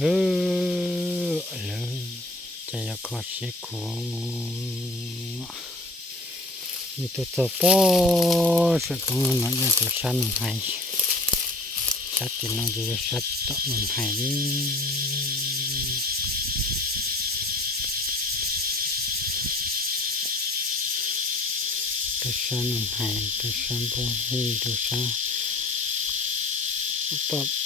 เออเลยจะอยากขอเช็คของมีตัวต่อปอสักคนหน่อยอยากจะชันให้ชัดกินน้องจะชัดต่อมันให้ตัวชันให้ตัวชันบุญให้ตัวชันปั๊บ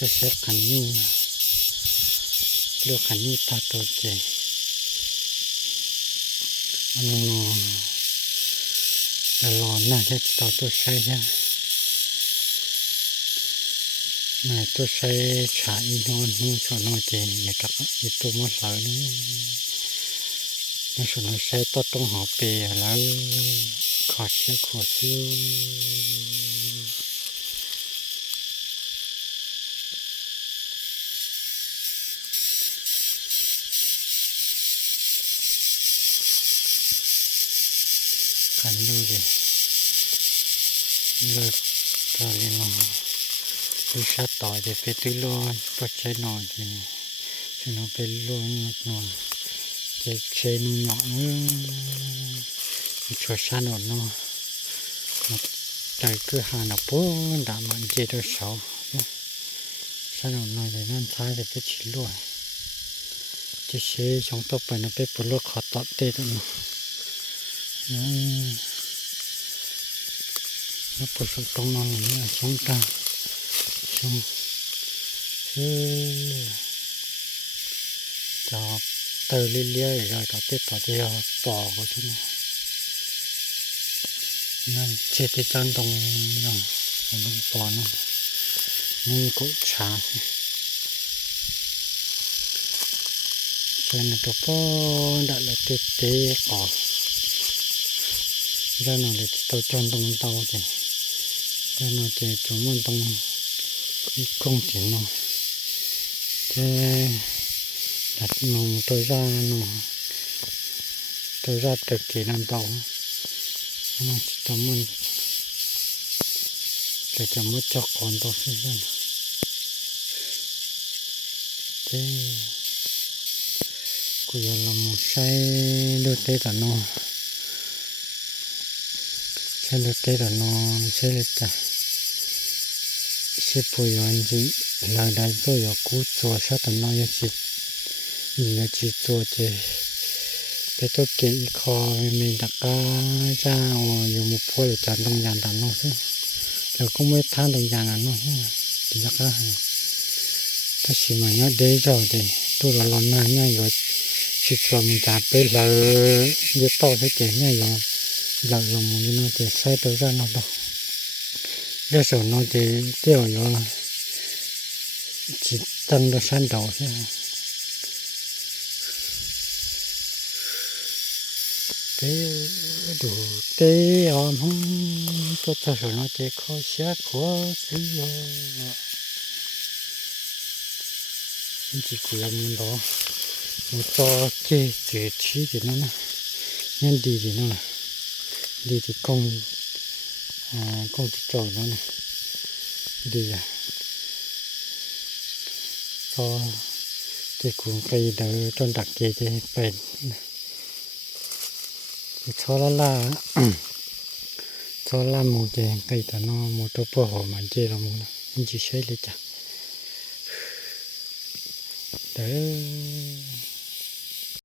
เล็กขันยูเลือกขันยูตาโตใจอันนอนตลอนน่าจะต่อตัวใช้ใช่ไหมตัวใช้ฉาอีนอนนู่นชอนนอเจอย่าตักอีตัวมันเหล่านี้นั่นชอนอใช้ต้นต้องหอเปียแล้วขอเชื่อขอเซื้อ กันดูดิเลิกตอนนี้มาดูชาต่อเดี๋ยวไปตื้อลอยปักใช้หนอนทีฉันเอาไปร้อนหน่อยจะใช้นุ่มหนอนชัวชาหนอนเนาะแต่คือหาหนับปูนดามันเจดเสาชาหนอนหน่อยเลยนั่นท้ายเดี๋ยวไปฉีดลอยจะใช้ช่องต่อไปนะไปปลดขอตัอเตะตัวเนาะ nó bù sụt trong nó xuống chúng xuống chung cho từ li lia rồi có tiếp vào thì bỏ của chúng nó. Nó chết cái chân đồng nó nó bỏ nó. Nhưng cũng chả. Cho nên tôi bỏ đã là tiếp tế cỏ ra nó là tôi chọn tông tàu thì ra nó thì chủ mình tông cái công chuyện nó. Thế đặt nó, tôi ra nó. Tôi ra từ chỉ làm tàu nó chỉ tao muốn để cho mất cho con tôi phía ra thế. Bây giờ là một say đôi tay cả nó xe no tế se nó xe lên chả sẽ bồi dưỡng gì là đại tôi ở cú chùa sao tầm nói chỉ gì chỉ chùa chỉ để tôi kể kho mình đặt cá ra dùng một phố để chọn đồng dạng đàn nó chứ rồi cũng mới than đồng dạng là nó thì đặt cá ta chỉ ma nhớ de. Rồi thì tu là lần na nha rồi chỉ cho mình trả pe la ye to se ke nha rồi là là một nó thì sai tới ra nó đâu nếu sổ nó thì tiêu nó chỉ tăng được san đầu thôi. Tế đủ tế ôm không có cho số nó chỉ khó xé, khó xí chỉ cụ làm đó, một to kê chỉ chỉ thì nó nhân đi thì nó là đi thì công à, con thì trâu nó này. Đi là có cái cuốn cây đỡ trôn đặc kê thì bền. Thì cho lá là cho là một cái cây ta nó một chỗ bờ hồ mà chơi là một anh chỉ xây lên chả. Đỡ.